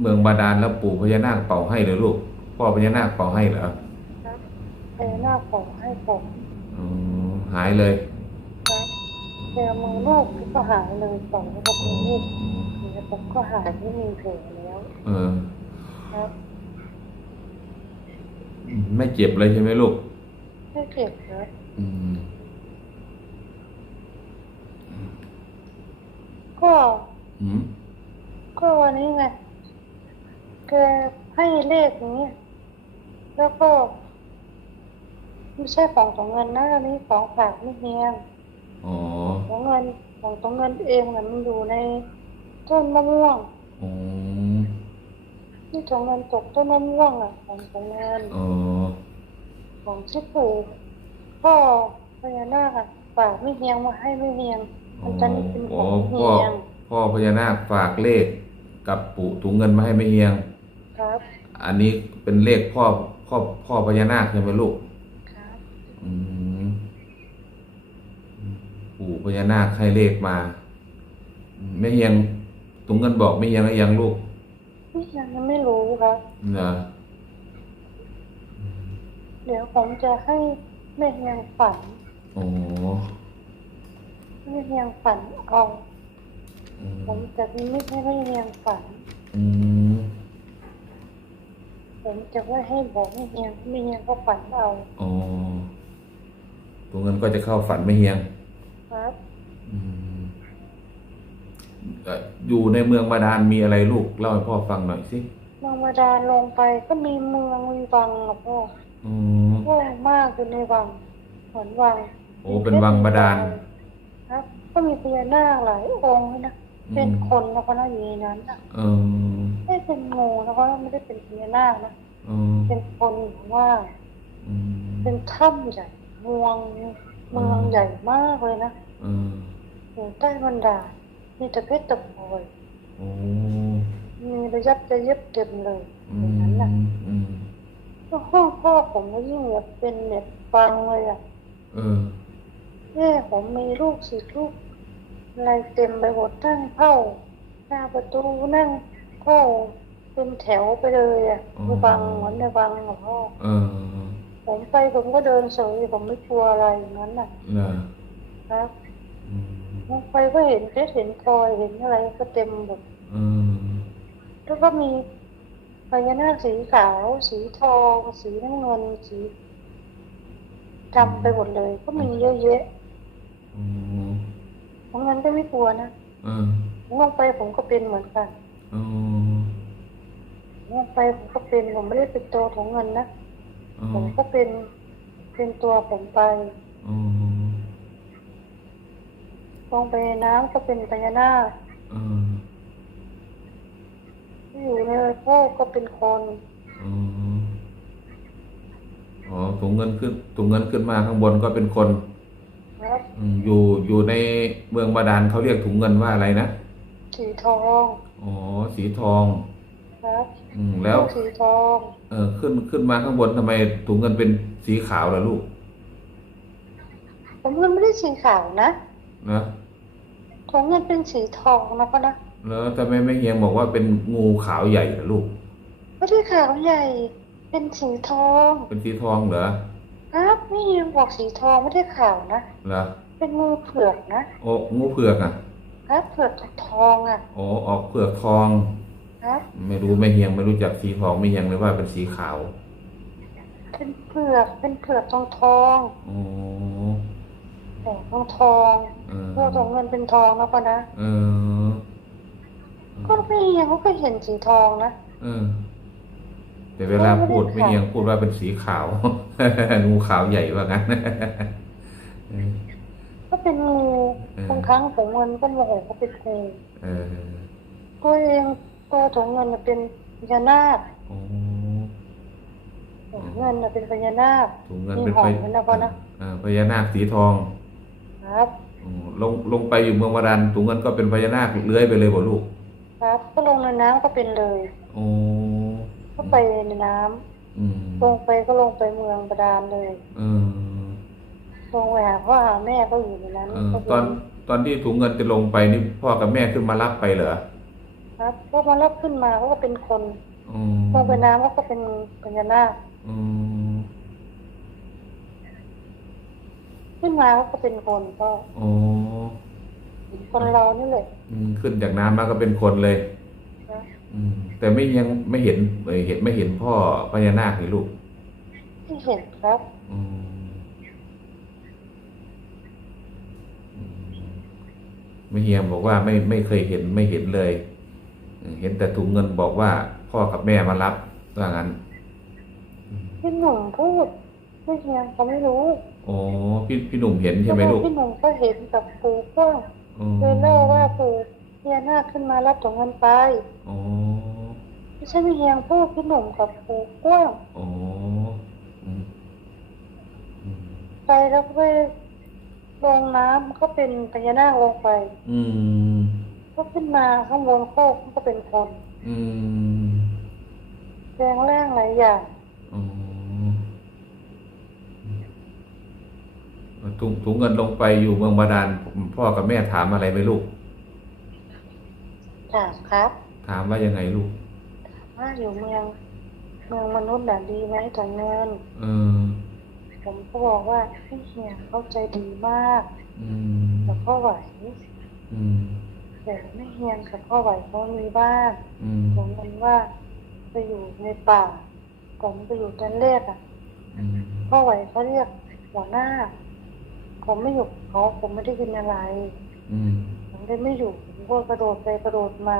เมืองบาดาลแล้วปู่พญานาคเป่าให้เลยลูก พ่อพญานาคเป่าให้เหรอครับพญานาคผมให้ผมอ๋อหายเลยครับเจอมือลูกก็หายเลยสองกับอ๋อมือลูกแล้วผมก็หายไม่มีแผลแล้ว เออ ครับ ไม่เจ็บเลยใช่ไหมลูกไม่เจ็บครับอืมก็ อืมก็วันนี้ไง แกให้เลขอย่างนี้แล้วก็ไม่ใช่ของของเงินนะอันนี้ของฝากไม่เฮียงอ๋อของเงินของตัวเงินเองน่ะมันอยู่ในต้นมะม่วงอ๋อที่ของเงินตกต้นมะม่วงอะของของเงินอ๋อของชิปู่พ่อพญานาคอะฝากไม่เฮียงมาให้ไม่เฮียงมันจะนี่เป็นขอ๋อองพ่เฮีอยงพ่อพญานาคฝากเลขกับปู่ถุงเงินมาให้แม่เฮียง ครับ อันนี้เป็นเลขพ่อพ่อพ่อพญานาคใช่ไหมลูกครับอืมปู่พญานาคให้เลขมาอืมแม่เฮียงถุงเงินบอกแม่เฮียงหรือยังลูกไม่เฮียงยังไม่รู้ครับเหรอเดี๋ยวผมจะให้แม่เฮียงฝันอ๋อแม่เฮียงฝันเอาอืมผมจะไม่ให้แม่เฮียงฝัน อืม ผมจะไม่ให้บอกแม่เฮียงแม่เฮียงก็ฝันเอาอ๋อถุงเงินก็จะเข้าฝันแม่เฮียง ครับอืมเอ่ออยู่ในเมืองบาดาลมีอะไรลูกเล่าให้พ่อฟังหน่อยสิเมืองมาดาลงไปก็มีเมืองมีวังอะพ่ออืมกว้างมากอยู่ในวังเหมือนวังโอ้เป็นวังบาดาลครับ ก็มีพญานาคหลายองค์เลยนะ เป็นคนแล้วก็น่าอยู่ในนั้นอะเออไม่เป็นงูแล้วก็ไม่ได้เป็นพญานาคนะเออเป็นคนหรือว่าอืมเป็นถ้ำใหญ่เมืองเมืองใหญ่มากเลยนะเอออยู่ใต้บันดาลมีแต่เพชรตะโพยโอ้มีระยับระยับเต็มเลยอือย่างมนั้นน่ะอืมแล้วห้องพ่อผมก็ยิ่งแบบเป็นเนี่ยฟังเลยอะเออแม่ผมมีลูกศิษย์ลูก อะไรเต็มไปหมดนั่งเข้าหน้าประตูนั่งเข้าเป็นแถวไปเลยอะในวังเหมือนในวังของพ่อเออผมไปผมก็เดินเฉยผมไม่กลัวอะไรอย่างนั้นน่ะเหรอครับอืมมองไปก็เห็นเพชรเห็นพลอยเห็นอะไรก็เต็มหมดเออแล้วก็มีพญานาคสีขาว สีทอง สีน้ำเงินสีจำไปหมดเลย ก็มีเยอะแยะ อืมของเงินก็ไม่กลัวนะเออผมลงไปผมก็เป็นเหมือนกันเออลงไปผมก็เป็นผมไม่ได้เป็นตัวของเงินนะเอผอมก็เป็นเป็นตัวผมไปเออลงไปในน้ำก็เป็นพญานาคเอออยู่ในโลกก็เป็นคนเอออ๋อถุงเงินขึ้นถุงเงินขึ้นมาข้างบนก็เป็นคน ครับอืมอยู่อยู่ในเมืองบาดาลเขาเรียกถุงเงินว่าอะไรนะสีทองอ๋อสีทอง ครับอืมแล้วลูกสีทองเออขึ้นขึ้นมาข้างบนทำไมถุงเงินเป็นสีขาวล่ะลูกผมเงินไม่ได้สีขาวนะนะของเงินเป็นสีทองนะพ่อนะแล้วทำไมไม่เฮียงบอกว่าเป็นงูขาวใหญ่ล่ะลูกไม่ได้ขาวใหญ่ เป็นสีทอง เป็นสีทองเหรอ ครับนี่ยังบอกสีทองไม่ได้ขาวนะเหรอเป็นงูเผือกนะโอ้งูเผือกอะครับเผือกทองอะโอ้ออกเผือกทองครับไม่รู้ไม่เฮียงไม่รู้จักสีทองไม่เฮียงเลยว่าเป็นสีขาว เป็นเผือกเป็นเผือกทองทองโอ้แต่ทองทองเออพวกของเงินเป็นทองนะพ่อนะเออก็ไม่ยังเขาก็เห็นสีทองนะเออ แต่เวลาพูดไม่เฮียงพูดว่าเป็นสีขาว งูขาวใหญ่ว่างั้นเออก็เป็นงูเออบางครั้งของเงินก็โมโหก็เป็นงูเออตัวเองตัวของเงินน่ะเป็นพญานาคโอ้ของเงินน่ะเป็นพญานาคถุงเงินมีเป็นหอไปมด้วยนะพ่อนะเออพญานาคสีทอง ครับอืมลงลงไปอยู่เมืองวารันถุงเงินก็เป็นพญานาคเลื้อยไปเลยบ่ลูก ครับ ก็ลงในน้ำก็เป็นเลยโอ้ ก็ไปในน้ำอืมลงไปก็ลงไปเมืองบาดาลเลยเออลงไปหาพ่อหาแม่ก็อยู่ในนั้นเออก็ตอนตอนที่ถุงเงินจะลงไปนี่พ่อกับแม่ขึ้นมารับไปเหรอคครับพวกมารับขึ้นมาเขาก็เป็นคนอ๋อลงไปน้ำเขาก็เป็นพญานาคอืมขึ้นมาเขาก็เป็นคนก็อ๋อคนเรานี่แหละอืมขึ้นจากน้ำมาก็เป็นคนเลยนะอืม แต่ไม่ยังไม่เห็นเอ่ยเห็นไม่เห็นพ่อพญานาคเลยลูกที่เห็นครับอืมอืมไม่เฮียมบอกว่าไม่ไม่เคยเห็นไม่เห็นเลยเออเห็นแต่ถุงเงินบอกว่าพ่อกับแม่มารับว่างั้นพี่หนุ่มพูดพี่เฮียงเขาไม่รู้อ๋อพี่พี่หนุ่มเห็นใช่ไหมลูกพี่หนุ่มก็เห็นกับปู่กว้างอ๋อเลยเล่าว่าปู่ พญานาคขึ้นมารับถุงเงินไปอ๋อไม่ใช่พี่เฮียงพูดพี่หนุ่มกับปู่กว้างอ๋ออืมอืมไปแล้วก็ไปลงน้ำก็เป็นพญานาคลงไป อืมก็ขึ้นมาข้างบนโคกก็เป็นคนอืมแปลงร่างหลายอย่างอ๋อถุงถุงเงินลงไปอยู่เมืองบาดาลพ่อกับแม่ถามอะไรไหมลูก ถามครับ ถามว่ายังไงลูกว่าอยู่เมืองเมืองมนุษย์น่ะดีไหมจังเงินเออผมก็บอกว่าพี่เฮียเข้าใจดีมากอืมแต่พ่อไหวอืมแต่ไม่เฮียนกับพ่อไหวเขามีบ้านอืมผมมันว่าไปอยู่ในป่าผมไปอยู่ตอนแรกอะอืมพ่อไหวเขาเรียกหัวหน้า ผมไม่อยู่กับเขาผมไม่ได้ยินอะไร อืมผม เลยไม่อยู่ผมก็กระโดดไปกระโดดมา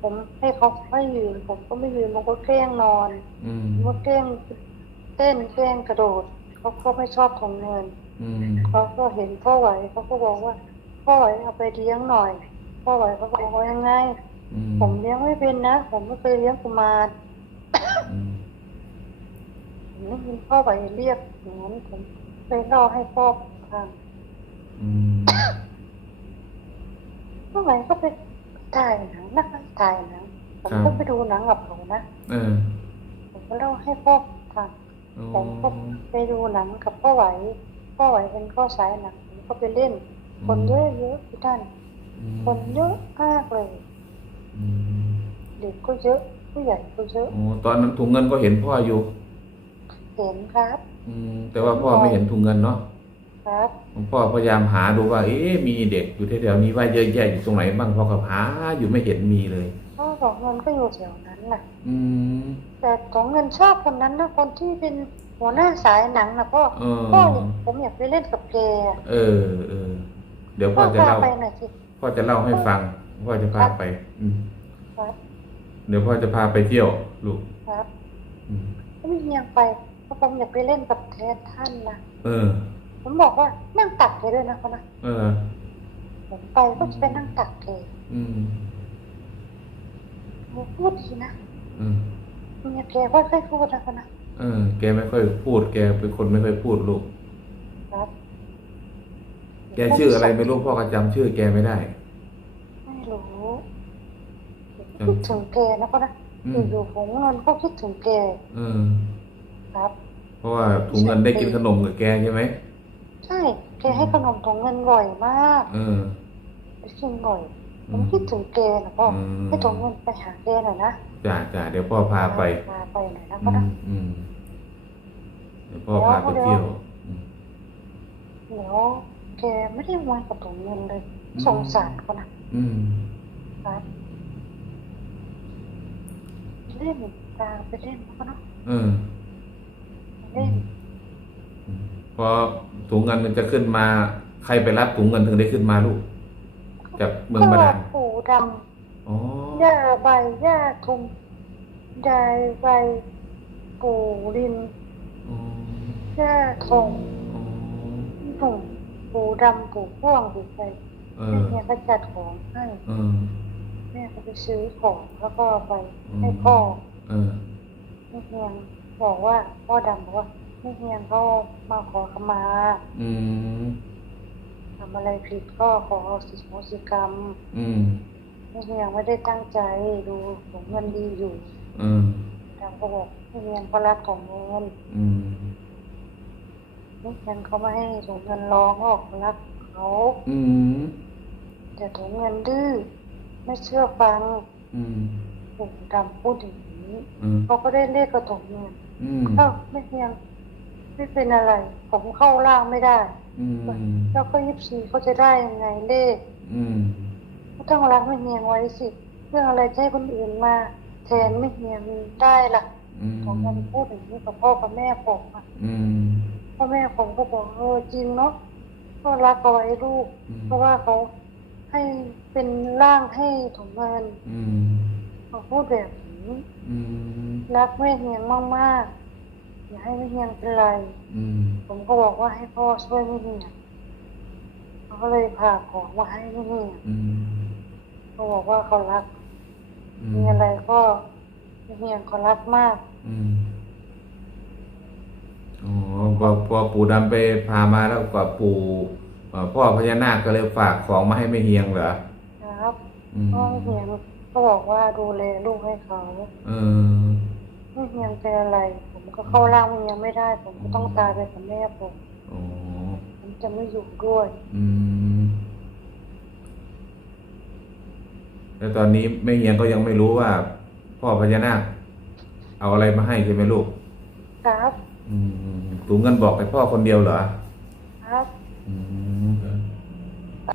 ผมให้เขาให้ยืน ผมก็ไม่ยืนผมก็แกล้งนอนอืมผมก็แกล้งเต้นแกล้งกระโดดเขาก็ไม่ชอบของเงินอืมเขาก็เห็นพ่อไหวเขาก็บอกว่า พ่อไหวเอาไปเลี้ยงหน่อย พ่อไหวเขาบอกว่ายังไง อืมผมเลี้ยงไม่เป็นนะผมไม่เคยเลี้ยงกุมารอืมผมได้ยินพ่อไหวเรียกอย่างนั้นผมไปเล่าให้พ่อฟังอืม พ่อไหวก็ไปถ่ายหนังนักถ่ายหนังผมก็ไปดูหนังกับเขานะเออผมก็เล่าให้พ่อฟังอ๋อผมก็ไปดูหนังกับพ่อไหวพ่อไหวเป็นข้อสายหนังผมก็ไปเล่น คนเยอะเยอะๆที่ท่านอืมคนเยอะมากเลยอืมเด็กก็เยอะผู้ใหญ่ก็เยอะโอ้ตอนนั้นถุงเงินก็เห็นพ่ออยู่ เห็นครับ อืมแต่ว่าพ่อไม่เห็นถุงเงินเนาะ ครับพ่อพยายามหาดูว่า เอ๊ะมีเด็กอยู่แถวๆนี้ว่าเยอะแยะอยู่ตรงไหนบ้างพ่อก็หาอยู่ไม่เห็นมีเลยพ่อบอกเงินก็อยู่แถวนั้นน่ะอืมแต่ของเงินชอบคนนั้นนะคนที่เป็นหัวหน้าสายหนังนะพ่อเออพ่อผมอยากไปเล่นกับแกอะเออเออ เดี๋ยวพ่พ่ออจะพาเล่าไปหน่อยสิ พ่อจะเล่าให้ฟังพ่อจะพาไป อืมครับเดี๋ยวพ่อจะพาไปเที่ยวลูกครับอืม ก็ไม่เงียงไปเพราะผมอยากไปเล่นกับแทนท่านนะเออ ผมบอกว่านั่งตักแกด้วยนะคนนะเออ ผมไปก็จะไปนั่งตักแกอืมผมพูดดีนะอืมเมียแกไม่ค่อยพูดนะคนนะเออ แกไม่ค่อยพูด แกเป็นคนไม่ค่อยพูดลูก ครับแกชื่ออะไรไม่รู้พ่อก็จำชื่อแกไม่ได้ ไม่รู้คิดถึงแกนะคนนะอืมอยู่ๆผมเงินก็คิดถึงแกเออ ครับ เพราะว่าถุงเงินได้กินขนมกับแกใช่ไหม ใช่แกให้ขนมถุงเงินบ่อยมากเออไปกินบ่อยผอืมมคิดถึงแกนะพ่ออืมให้ถุงเงินไปหาแกหน่อยนะจ้าจ้าเดี๋ยวพ่อพาไปพาไปหน่อยนะอืพ่อนะมอืมเดี๋ยวพ่อพาไปเที่ยวอืมเดี๋ยวแกไม่ได้มากับถุงเงินเลยอืมสงสารเขานะอืมครับเล่นตาไปเล่นนะพ่อนะเออเล่นอืมพอ ถุงเงินมันจะขึ้นมา ใครไปรับถุงเงินถึงได้ขึ้นมาลูกจากเมืองบาดาลก็ปู่ดอ๋อำย่าใบย่าทุมยายใบปู่ลินอ๋อย่าทงอ๋อหนุ่มปู่ดำปู่พ่วงปู่ไปเอแม่อเนี่ยก็จัดของให้เออแม่ก็ไปซื้อของแล้วก็เอาไปให้พ่อเออแม่เฮียงบอกว่าพ่อดำบอกว่า แม่เฮียงเขามาขอขมา อืมทำอะไรผิดก็ขอเอาสิโมสิกรรม อืมแม่เฮียงไม่ได้ตั้งใจดูของเงินดีอยู่เออดำก็บอกแม่เฮียงก็รักของเงินอืมแม่เฮียงเขาไม่ให้ถุงเงินร้องออกรักเขาอืมแต่ถุงเงินดื้อไม่เชื่อฟังออืมปู่ดำพูดอย่างนี้อืมเขาก็ได้เลขกระถงเงินอืมเอ้าไม่เพียง ไม่เป็นอะไร ผมเข้าล่างไม่ได้ อืมแล้วก็ยิบซีเขาจะได้ยังไงเลขอืมก็ต้องรักไม่เฮียงไว้สิ เรื่องอะไรจะให้คนอื่นมา แทนไม่เฮียงได้ล่ะอืมผมยังพูดอย่างนี้กับพ่อกับแม่ผมอะอืมพ่อแม่ผมก็บอกเออจริงเนาะก็รักเอาไว้ลูก อืมเพราะว่าเขาให้เป็นร่างให้ถุงเงินอืมเขาพูดแบบนี้อืมรักแม่เฮียงมากๆ อย่าให้แม่เฮียงเป็นไรอืมผมก็บอกว่าให้พ่อช่วยแม่เฮียงเขาก็เลยพาของมาให้แม่เฮียงอืมเขาบอกว่าเขารักอืมีอะไรก็แม่เฮียงเขารักมากอืมอ๋อพอพอปู่ดำไปพามาแล้วก็ปู่เอ่อพ่อพญานาคก็เลยฝากของมาให้แม่เฮียงเหรอนะครับอืมพ่อแม่เฮียงก็บอกว่าดูแลลูกให้เขาเออแม่เฮียงเป็นอะไร ผมก็เข้าร่างแม่เฮียงไม่ได้ ผมก็ต้องตายไปกับแม่ผมอ๋อผมจะไม่อยู่ด้วย อืม แล้วตอนนี้แม่เฮียงก็ยังไม่รู้ว่า พ่อพญานาคเอาอะไรมาให้ใช่ไหมลูก ครับ อืมตูเงินบอกแต่พ่อคนเดียวเหรอ ครับ อืม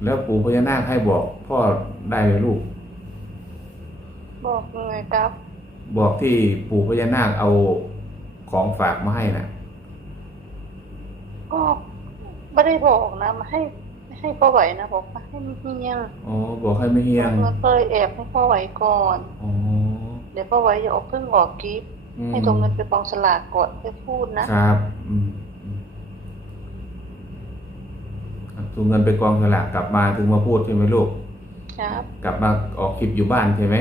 แล้วปู่พญานาคให้บอกพ่อได้ไหมลูก บอกยังไงครับ บอกที่ปู่พญานาคเอา ของฝากมาให้น่ะ ก็ไม่ได้บอกนะมาให้ให้พ่อไหวนะบอกว่าให้แม่เฮียงอ๋อบอกให้ไม่เฮียงมันเคยแอบให้พ่อไหวก่อนอ๋อเดี๋ยวพ่อไหวอย่าออกเพิ่งออกกิฟต์อืมให้ตรงเงินไปกองสลากก่อนไปพูดนะครับ อืมอืมตูเงินไปกองสลากกลับมาถึงมาพูดใช่ไหมลูก ครับ กลับมาออกคลิปอยู่บ้านใช่ไหม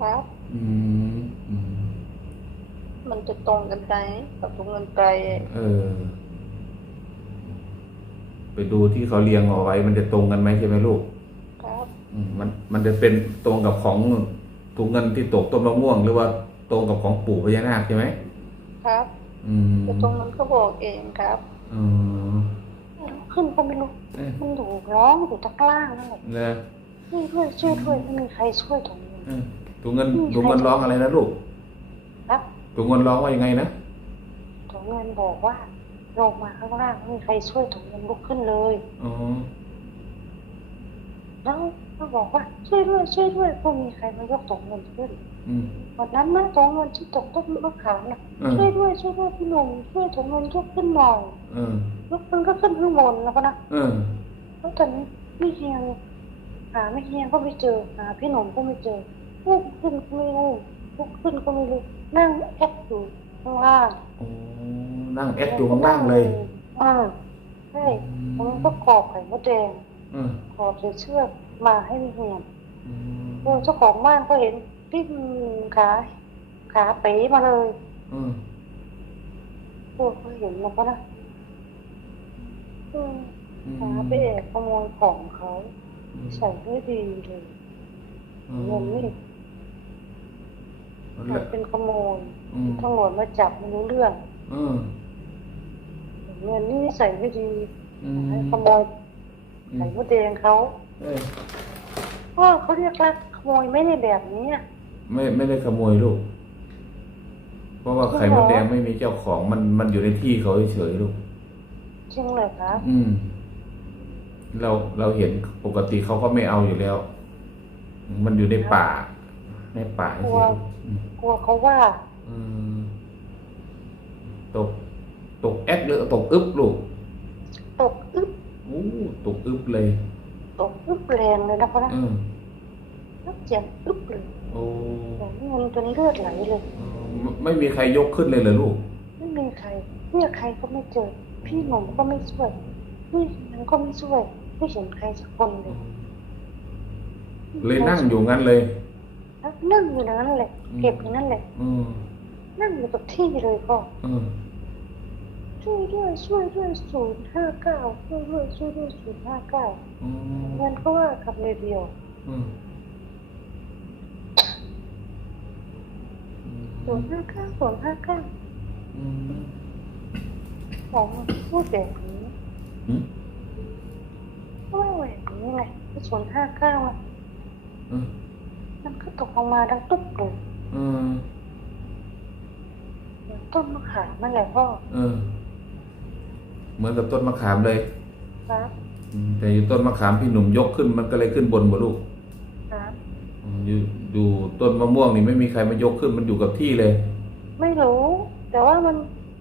ครับ อืมอืม มันจะตรงกันไหมกับตรงเงินไกลเออ ไปดูที่เขาเรียงเอาไว้ มันจะตรงกันไหมใช่ไหมลูก ครับอืมมัน มันจะเป็นตรงกับของถุงเงินที่ตกต้นมะม่วง หรือว่าตรงกับของปู่พญานาคใช่ไหมครับอืมแต่ตรงนั้นก็บอกเองครับอืมขึ้นก็ไม่รู้เอ๊ะมันอยู่ร้องอยู่ตะกร้างนั่นแหละเลยช่วยด้วยช่วยด้วยไม่มีใครช่วยตรงนี้เออถุงเงินถุงเงินร้องอะไรนะลูกครับ ถุงเงินร้องว่ายังไงนะถุงเงินบอกว่าลงมาข้างล่างไม่มีใครช่วยถุงเงินลุกขึ้นเลยอ๋อแล้วก็บอกว่าช่วยด้วยช่วยด้วยก็มีใครมายกถุงเงินขึ้นอืมวันนั้นนะถุงเงินที่ตกต้นมะขามน่ะเออช่วยด้วยช่วยด้วยพี่หนุ่มช่วยถุงเงินยกขึ้นหน่อยเออยกมันก็ขึ้นข้างบนแล้วก็นะเออแล้วตอนนี้ไม่เฮียงหาไม่เฮียงก็ไม่เจอหาพี่หนุ่มก็ไม่เจอลุกขึ้นก็ไม่รู้ลุกขึ้นก็ไม่รู้ นั่งแอบอยู่ข้างล่างโอ้นั่งแอดอยู่ข้างล่างเลยอ่าใช่ผมก็กรอบไข่มดแดงเออกรอบใส่เชือกมาให้ไม่เฮียงอืมโอ้เจ้าของบ้านก็เห็นปิ้งขาขาเป๋มาเลยเออโอ้เขาเห็นมันก็นะอืมอืมขาไปแอบขโมยของเขาใส่ไม่ดีเลยอืเงินม นี่แล้วเป็นขโมยอืมตำรวจมาจับไม่รู้เรื่องเออเงินนี่ใส่ไม่ดีอืมให้ขโมยอืไข่มมดแดงเขาเอ้ยก็เขาเรียกว่าขโมยไม่ได้แบบนี้อะไม่ไม่ได้ขโมยลูก เพราะว่าไข่มดแดงไม่มีเจ้าของมันมันอยู่ในที่เขาเฉยๆลูกจริงเลยครับอืม เราเราเห็นปกติเขาก็ไม่เอาอยู่แล้ว มันอยู่ในป่า ในป่าเฉยๆอืม กลัวเขาว่า อืม ตก ตกแอดหรือตกอึบลูกตกอึ๊บอู้ตกอึบเลย ตกอึ๊บแรงเลยนะพ่อนะอืมนักเจียงอึ๊บเลยโอ้แต่เงินจนเลือดไหลเลยไม่ไม่มีใครยกขึ้นเลยเหรอลูก ไม่มีใครเรียกใครก็ไม่เจอ พี่หนุ่มก็ไม่ช่วยพี่ยังก็ไม่ช่วย ไม่เห็นใครสักคนเลย เลยนั่งอยู่งั้นเลย นั่งอยู่นั่นแหละเก็บอยู่นั่นแหละอืมนั่งอยู่กับที่เลยก็อืมช่วยด้วยช่วยด้วยศูนย์ห้าเก้าช่วยด้วยช่วยด้วยศูนย์ห้าเก้าอืมเงินก็ว่าคำเดียวอืมศูนย์ห้าเก้าศูนย์ห้าเก้าอืมของพูดแบบนี้อืมว่าแบบนี้ไงศูนย์ห้าเก้าอืม มันก็ตกลงมาดังตุ๊บเลยเออเหมือนต้นมะขามนั่นแหละพ่อเออ เหมือนกับต้นมะขามเลยครับอืมแต่อยู่ต้นมะขามพี่หนุ่มยกขึ้นมันก็เลยขึ้นบนบ่ลูกครับ อืมอยู่อยู่ต้นมะม่วงนี่ไม่มีใครมายกขึ้นมันอยู่กับที่เลย ไม่รู้ แต่ว่ามัน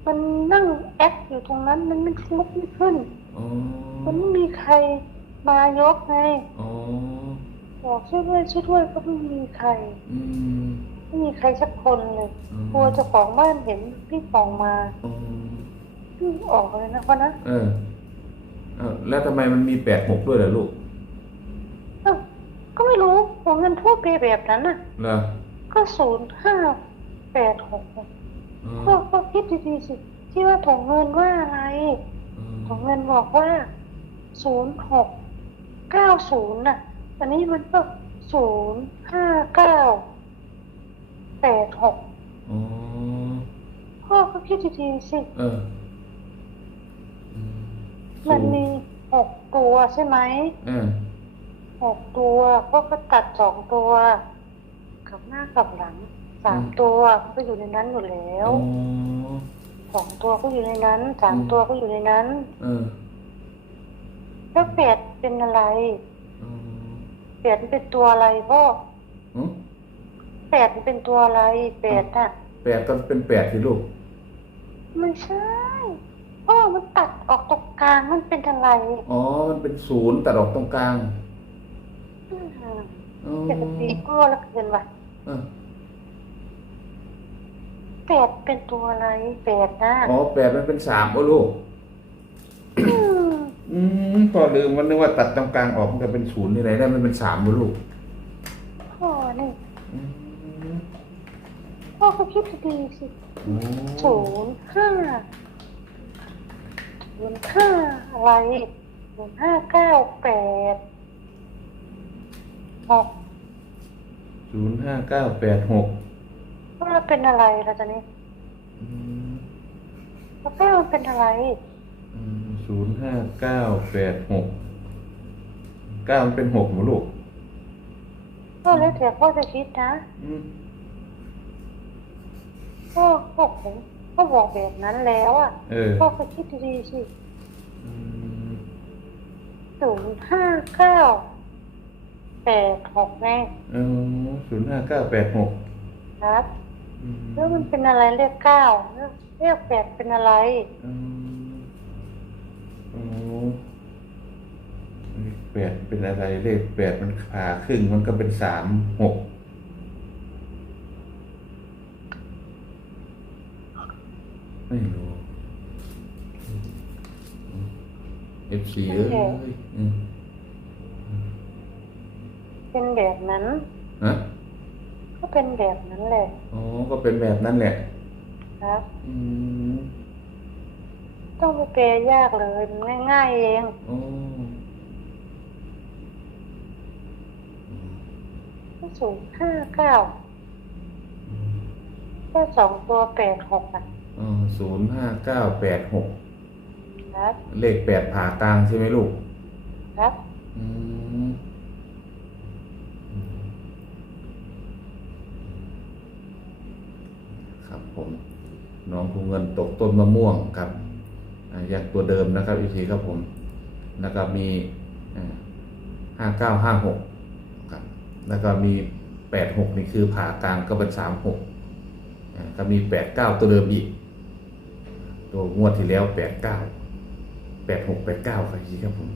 มันนั่งแอคอยู่ตรงนั้นมันไม่ลุกไม่ขึ้น อ๋อมันไม่มีใครมายกไง อ๋อ บอกช่วยด้วยช่วยด้วยก็ไม่มีใครอืมไม่มีใครสักคนเลยอืมกลัวเจ้าของบ้านเห็นพี่ปองมาอ๋อพี่ออกเลยนะพ่อนะเออเออแล้วทำไมมันมีแปดหกด้วยล่ะลูกเอ้าก็ไม่รู้หัวเงินทั่วไปแบบนั้นน่ะ เหรอก็ศูนย์ห้าแปดหกอ๋อก็ก็คิดดีๆสิที่ว่าถุงเงินว่าอะไรอ๋อถุงเงินบอกว่าศูนย์หกเก้าศูนย์น่ะ อันนี้มันก็ศูนย์ห้าเก้าแปดหกอ๋อพ่อก็คิดดีๆสิ เอออืมมันมีหกตัวใช่ไหมเออหกตัวพ่อก็ตัดสองตัวกับหน้ากับหลังสามตัวก็อยู่ในนั้นอยู่แล้วอ๋อสองตัวก็อยู่ในนั้นสามตัวก็อยู่ในนั้น เออแล้วแปดเป็นอะไรอ๋อ แปดมันเป็นตัวอะไรพ่อหือแปดมันเป็นตัวอะไรแปดน่ะแปดก็เป็นแปดสิลูกไม่ใช่พ่อมันตัดออกตรงกลางมันเป็นอะไรอ๋อ มันเป็นศูนย์ตัดออกตรงกลางอืมอ๋อเป็นตีพ่อแล้วเกินว่ะเออแปดเป็นตัวอะไรแปดนะอ๋อแปดมันเป็นสามโอ้ลูกม อืมพอลืมมันนึกว่าตัดตรงกลางออกมันจะเป็นศูนย์ที่ไหนได้มันเป็นสามโอ้ลูกพ่อนี่อืมพ่อก็คิดดีๆสิโอ้ศูนย์ห้าศูนย์ห้าอะไรศูนย์ห้าเก้าแปดหกศูนย์ห้าเก้าแปดหกว่าเป็นอะไรล่ะจ๊ะนี่อืมแล้วแก้วมันเป็นอะไร ศูนย์ห้าเก้าแปดหกเก้ามันเป็นหกหมูลูกก็แล้วแต่พ่อจะคิดนะอืมพ่อพ่อผมก็บอกแบบนั้นแล้วอะเออพ่อก็คิดดีๆสิอืมศูนย์ห้าเก้าแปดหกไงเออศูนย์ห้าเก้าแปดหกครับ อืมแล้วมันเป็นอะไรเลขเก้าแล้วเลขแปดเป็นอะไร อืมโอ้เลข แปดเป็นอะไรเลขแปดมันผ่าครึ่งมันก็เป็นสามหกไม่รู้เอฟซีเอ้ยอืมเป็นแบบนั้นฮะก็เป็นแบบนั้นแหละอ๋อก็เป็นแบบนั้นแหละครับ อืม ต้องไปแปลยากเลยมันง่ายๆเองอ๋อศูนย์ห้าเก้าแค่สองตัวแปดหกอะอ๋อศูนย์ห้าเก้าแปดหกครับ เลขแปดผ่ากลางใช่ไหมลูก ครับอืมครับผม น้องภูเงินตกต้นมะม่วงครับ อ่าอย่างตัวเดิมนะครับอีกทีครับผมแล้วก็มีห้าเก้าห้าหกครับแล้วก็มีแปดหกนี่คือผ่ากลางก็เป็นสามหกก็มีแปดเก้าตัวเดิมอีก ตัวงวดที่แล้วแปดเก้าแปดหกแปดเก้าครับอีกทีครับผม